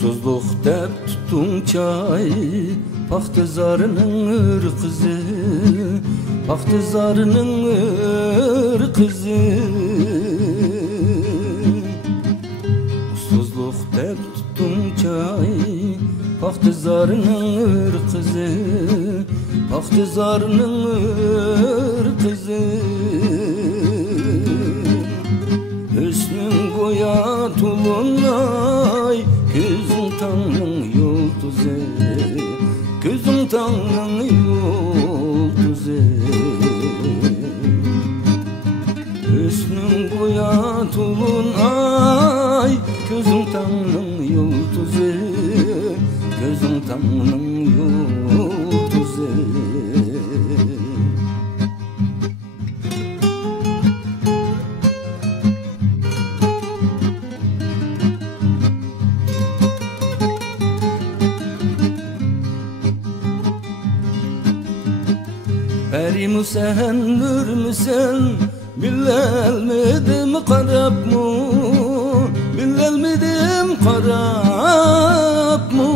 Ussuzluk dep tuttum çay, pahtizarının kızı, pahtizarının kızı. Ussuzluk dep tuttum çay, pahtizarının kızı, pahtizarının kızı. Hüsnün goya tulunay, gözüm Tanrı'nın yıldızı, gözüm Tanrı'nın yıldızı. Hüsnün goya tulunay, gözüm Tanrı'nın yıldızı, gözüm Tanrı'nın yıldızı. Peri müsen, nur müsen, bilelmedim karab mu, bilelmedim karab mu.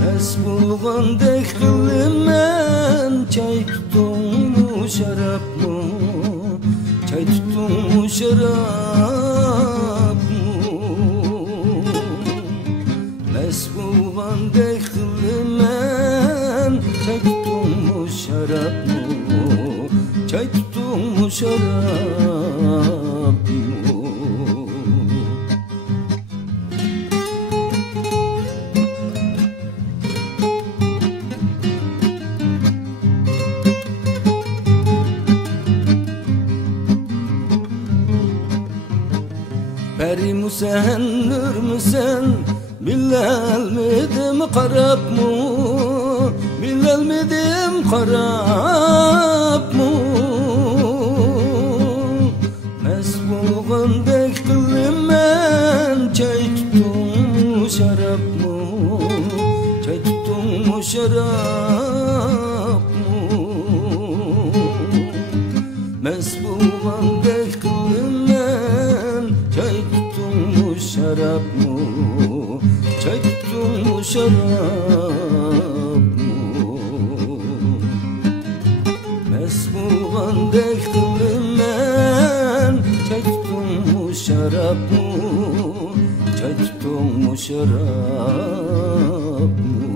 Mes bulgandek kılmen, çay tuttum mu şarap mu, çay tuttum mu şarap mu. Mes bulgandek kılmen, çay tuttum mu şarap mu, çay tuttum mu şarap mu. Peri müsen, nur müsen, bilelmedim karab mu, bilelmedim karab mu. Mes bulgandek kılmen, çay tuttum mu şarap mu, çay tuttum mu şarap mu. Mes bulgandek kılmen, çay tuttum mu şarap mu, çay tuttum mu şarap mu. Mes bulgandek kılmen, çay tuttum mu şarap mu, çay tuttum mu şarap mu.